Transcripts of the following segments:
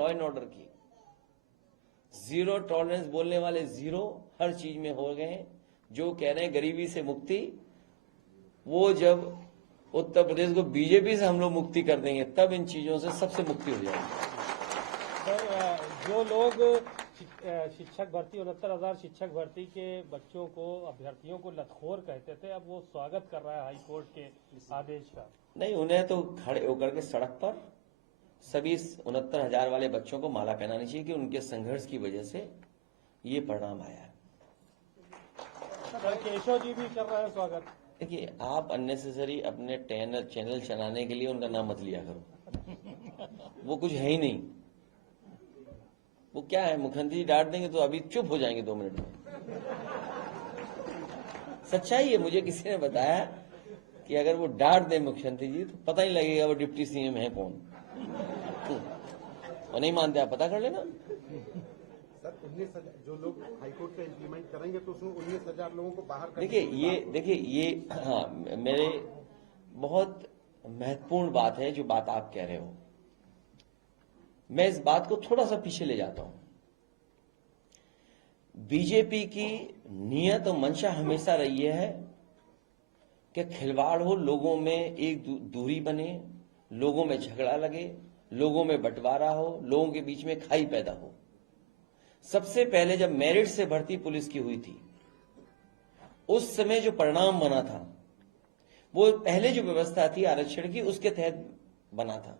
Law and order की। Zero tolerance बोलने वाले जीरो हर चीज में हो गए हैं। जो कह रहे हैं गरीबी से मुक्ति, वो जब उत्तर प्रदेश को बीजेपी से हम लोग मुक्ति कर देंगे तब इन चीजों से सबसे मुक्ति हो जाएगी। सर, जो लोग शिक्षक भर्ती 69,000 शिक्षक भर्ती के बच्चों को, अभ्यर्थियों को लतखोर कहते थे, अब वो स्वागत कर रहा है हाईकोर्ट के आदेश का। नहीं, उन्हें तो खड़े होकर के सड़क पर सभी 69,000 वाले बच्चों को माला पहनानी चाहिए कि उनके संघर्ष की वजह से ये परिणाम आया है। केशव जी भी कर रहे हैं स्वागत। देखिए, आप अननेसेसरी अपने चैनल चलाने के लिए उनका नाम मत लिया करो। वो कुछ है ही नहीं। वो क्या है, मुख्यमंत्री डांट देंगे तो अभी चुप हो जाएंगे 2 मिनट में। सच्चाई है, मुझे किसी ने बताया कि अगर वो डांट दे मुख्यमंत्री जी तो पता ही लगेगा वो डिप्टी सीएम है कौन। और नहीं मानते आप पता कर लेना। सर, 19,000 जो लोग हाईकोर्ट का इम्प्लीमेंट करेंगे तो उसमें 19,000 लोगों को बाहर देखिए ये हाँ, मेरे बहुत महत्वपूर्ण बात है जो बात आप कह रहे हो। मैं इस बात को थोड़ा सा पीछे ले जाता हूं। बीजेपी की नियत और मंशा हमेशा रही है कि खिलवाड़ हो, लोगों में एक दूरी बने, लोगों में झगड़ा लगे, लोगों में बंटवारा हो, लोगों के बीच में खाई पैदा हो। सबसे पहले जब मेरिट से भर्ती पुलिस की हुई थी, उस समय जो परिणाम बना था वो पहले जो व्यवस्था थी आरक्षण की, उसके तहत बना था।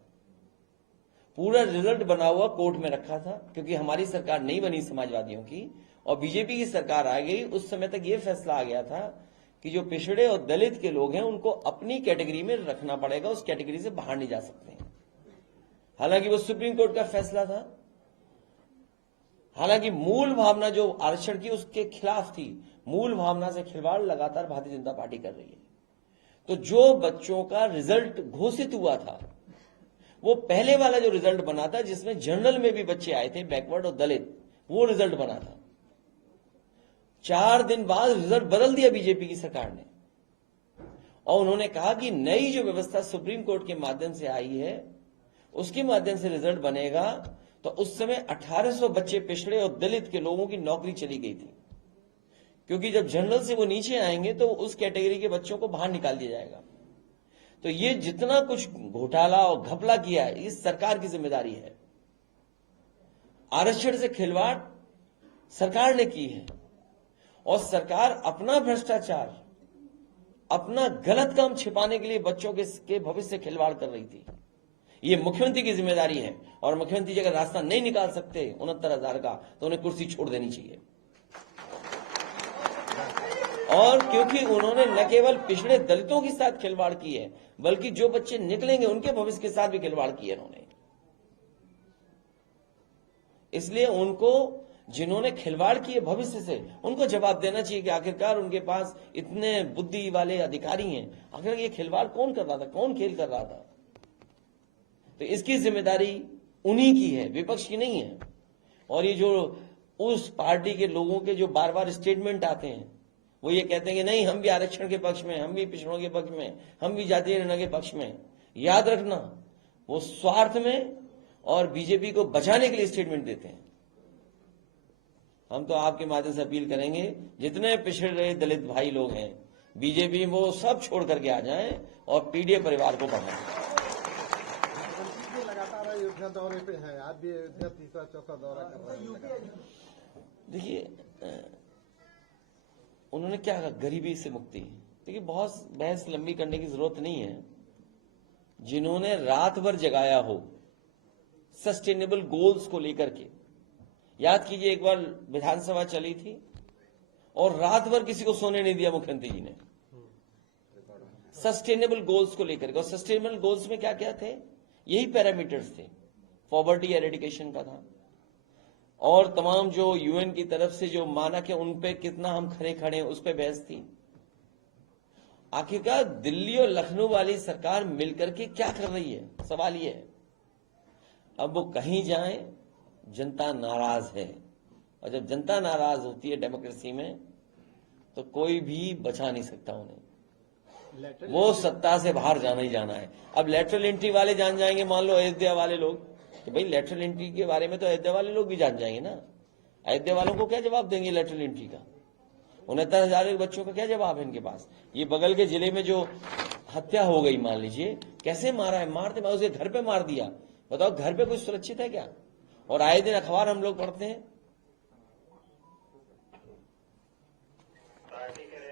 पूरा रिजल्ट बना हुआ कोर्ट में रखा था, क्योंकि हमारी सरकार नहीं बनी समाजवादियों की और बीजेपी की सरकार आ गई। उस समय तक ये फैसला आ गया था कि जो पिछड़े और दलित के लोग हैं उनको अपनी कैटेगरी में रखना पड़ेगा, उस कैटेगरी से बाहर नहीं जा सकते हैं। हालांकि वो सुप्रीम कोर्ट का फैसला था। हालांकि मूल भावना जो आरक्षण की उसके खिलाफ थी, मूल भावना से खिलवाड़ लगातार भारतीय जनता पार्टी कर रही है। तो जो बच्चों का रिजल्ट घोषित हुआ था, वो पहले वाला जो रिजल्ट बना था जिसमें जनरल में भी बच्चे आए थे, बैकवर्ड और दलित, वो रिजल्ट बना था। 4 दिन बाद रिजल्ट बदल दिया बीजेपी की सरकार ने और उन्होंने कहा कि नई जो व्यवस्था सुप्रीम कोर्ट के माध्यम से आई है उसके माध्यम से रिजल्ट बनेगा। तो उस समय 1800 बच्चे पिछड़े और दलित के लोगों की नौकरी चली गई थी, क्योंकि जब जनरल से वो नीचे आएंगे तो उस कैटेगरी के बच्चों को बाहर निकाल दिया जाएगा। तो ये जितना कुछ घोटाला और घपला किया है, इस सरकार की जिम्मेदारी है। आरक्षण से खिलवाड़ सरकार ने की है और सरकार अपना भ्रष्टाचार, अपना गलत काम छिपाने के लिए बच्चों के भविष्य से खिलवाड़ कर रही थी। ये मुख्यमंत्री की जिम्मेदारी है और मुख्यमंत्री जी अगर रास्ता नहीं निकाल सकते 69,000 का तो उन्हें कुर्सी छोड़ देनी चाहिए। और क्योंकि उन्होंने न केवल पिछड़े दलितों के साथ खिलवाड़ की है, बल्कि जो बच्चे निकलेंगे उनके भविष्य के साथ भी खिलवाड़ की है उन्होंने। इसलिए उनको, जिन्होंने खिलवाड़ किए भविष्य से, उनको जवाब देना चाहिए कि आखिरकार उनके पास इतने बुद्धि वाले अधिकारी हैं, आखिर ये खिलवाड़ कौन कर रहा था, कौन खेल कर रहा था। तो इसकी जिम्मेदारी उन्हीं की है, विपक्ष की नहीं है। और ये जो उस पार्टी के लोगों के जो बार बार स्टेटमेंट आते हैं, वो ये कहते हैं कि नहीं, हम भी आरक्षण के पक्ष में, हम भी पिछड़ों के पक्ष में, हम भी जातीय निर्णय के पक्ष में। याद रखना, वो स्वार्थ में और बीजेपी को बचाने के लिए स्टेटमेंट देते हैं। हम तो आपके माध्यम से अपील करेंगे, जितने पिछड़े रहे दलित भाई लोग हैं बीजेपी, वो सब छोड़ करके आ जाएं और पीडीए परिवार को बढ़ाएं। लगातार अयोध्या दौरे पे है, आज भी अयोध्या तीसरा चौथा दौरा कर रहे हैं। देखिए, उन्होंने क्या कहा, गरीबी से मुक्ति। देखिए, बहुत बहस लंबी करने की जरूरत नहीं है। जिन्होंने रात भर जगाया हो सस्टेनेबल गोल्स को लेकर के, याद कीजिए एक बार विधानसभा चली थी और रात भर किसी को सोने नहीं दिया मुख्यमंत्री जी ने, सस्टेनेबल गोल्स को लेकर के। और सस्टेनेबल गोल्स में क्या क्या थे, यही पैरामीटर्स थे। पॉवर्टी एरेडिकेशन का था और तमाम जो यूएन की तरफ से जो मानक है उन पे कितना हम खड़े हैं, उस पे बहस थी। आखिरकार दिल्ली और लखनऊ वाली सरकार मिलकर के क्या कर रही है, सवाल ये है। अब वो कहीं जाए, जनता नाराज है और जब जनता नाराज होती है डेमोक्रेसी में तो कोई भी बचा नहीं सकता उन्हें। वो सत्ता से बाहर जाना ही जाना है। अब लेटरल एंट्री वाले जान जाएंगे, मान लो अयोध्या वाले लोग, कि भाई लेटरल एंट्री के बारे में तो अयोध्या वाले लोग भी जान जाएंगे ना। अयोध्या वालों को क्या जवाब देंगे लेटरल एंट्री का? 69,000 बच्चों का क्या जवाब है इनके पास? ये बगल के जिले में जो हत्या हो गई, मान लीजिए, कैसे मारा है? मारते उसके घर पे मार दिया। बताओ, घर पे कुछ सुरक्षित है क्या? और आए दिन अखबार हम लोग पढ़ते हैं।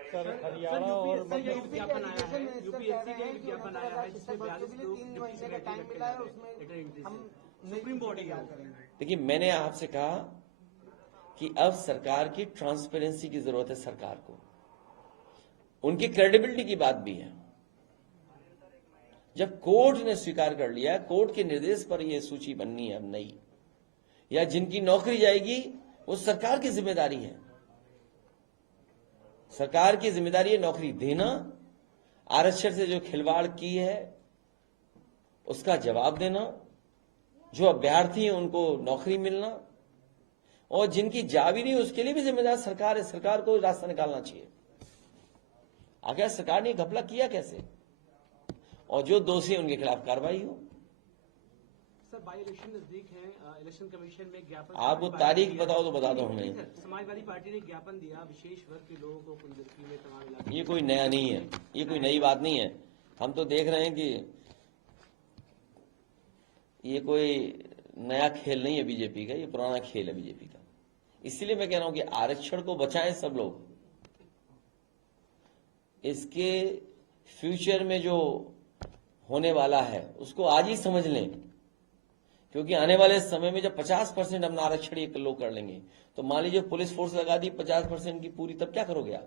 सर हरियाणा और विज्ञापन आया है, यूपीएससी का विज्ञापन आया है जिसमें 42 लोग 3 महीने का टाइम मिला है, उसमें हम सुप्रीम बॉडी करेंगे। देखिए, मैंने आपसे कहा कि अब सरकार की ट्रांसपेरेंसी की जरूरत है। सरकार को उनकी क्रेडिबिलिटी की बात भी है। जब कोर्ट ने स्वीकार कर लिया, कोर्ट के निर्देश पर यह सूची बननी है अब नई, या जिनकी नौकरी जाएगी वो सरकार की जिम्मेदारी है। सरकार की जिम्मेदारी है नौकरी देना, आरक्षण से जो खिलवाड़ की है उसका जवाब देना, जो अभ्यर्थी हैं उनको नौकरी मिलना, और जिनकी जा भी नहीं उसके लिए भी जिम्मेदार सरकार है। सरकार को रास्ता निकालना चाहिए। आखिर सरकार ने घपला किया कैसे? और जो दोषी है उनके खिलाफ कार्रवाई हो। सर, बाई इलेक्शन नजदीक है, इलेक्शन कमीशन में ज्ञापन, आपको तारीख बताओ तो बता दो हमें। समाजवादी पार्टी ने ज्ञापन दिया विशेष वर्ग के लोगों को कुंदस्ती में तमाम इलाके। ये कोई नया नहीं है, ये कोई नई बात नहीं है। हम तो देख रहे हैं कि ये कोई नया खेल नहीं है बीजेपी का, ये पुराना खेल है बीजेपी का। इसलिए मैं कह रहा हूं कि आरक्षण को बचाएं सब लोग। इसके फ्यूचर में जो होने वाला है उसको आज ही समझ लें, क्योंकि आने वाले समय में जब 50% अपना आरक्षण ये लोग कर लेंगे तो मान लीजिए पुलिस फोर्स लगा दी 50% की पूरी, तब क्या करोगे आप?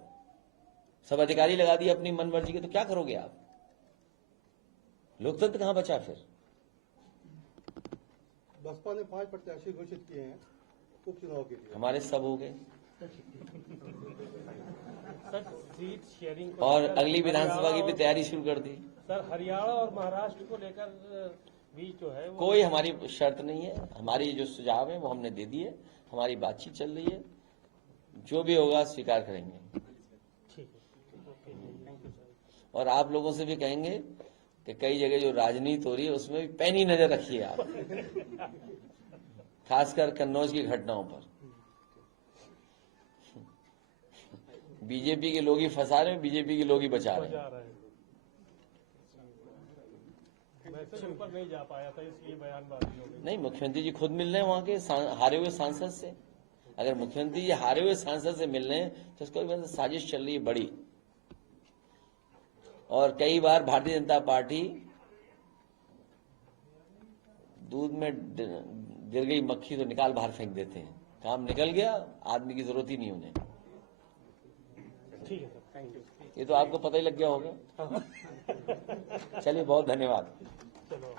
सब अधिकारी लगा दिए अपनी मन मर्जी के, तो क्या करोगे आप? लोकतंत्र कहां बचा फिर? बसपा ने 5 प्रत्याशी घोषित किए हैं उपचुनाव के लिए। हमारे सब हो गए। सर सीट शेयरिंग को और लेकर अगली विधानसभा की भी तैयारी शुरू कर दी। सर हरियाणा और महाराष्ट्र को लेकर भी जो है वो कोई हमारी शर्त नहीं है। हमारी जो सुझाव है वो हमने दे दिए। हमारी बातचीत चल रही है, जो भी होगा स्वीकार करेंगे। ठीक है, ओके, थैंक यू सर। और आप लोगों से भी कहेंगे कि कई जगह जो राजनीति हो रही है उसमें भी पैनी नजर रखिए आप, खासकर कन्नौज की घटनाओं पर। बीजेपी के लोग ही फंसा रहे हैं, बीजेपी के लोग ही बचा रहे हैं। वैसे ऊपर नहीं जा पाया था इसलिए बयानबाजी हो गई। नहीं, मुख्यमंत्री जी खुद मिल रहे हैं वहां के हारे हुए सांसद से। अगर मुख्यमंत्री जी हारे हुए सांसद से मिल रहे हैं तो इसको मतलब साजिश चल रही है बड़ी। और कई बार भारतीय जनता पार्टी दूध में गिर गई मक्खी तो निकाल बाहर फेंक देते हैं। काम निकल गया, आदमी की जरूरत ही नहीं उन्हें। ठीक है सर, थैंक यू। ये तो आपको पता ही लग गया होगा। चलिए, बहुत धन्यवाद। चलो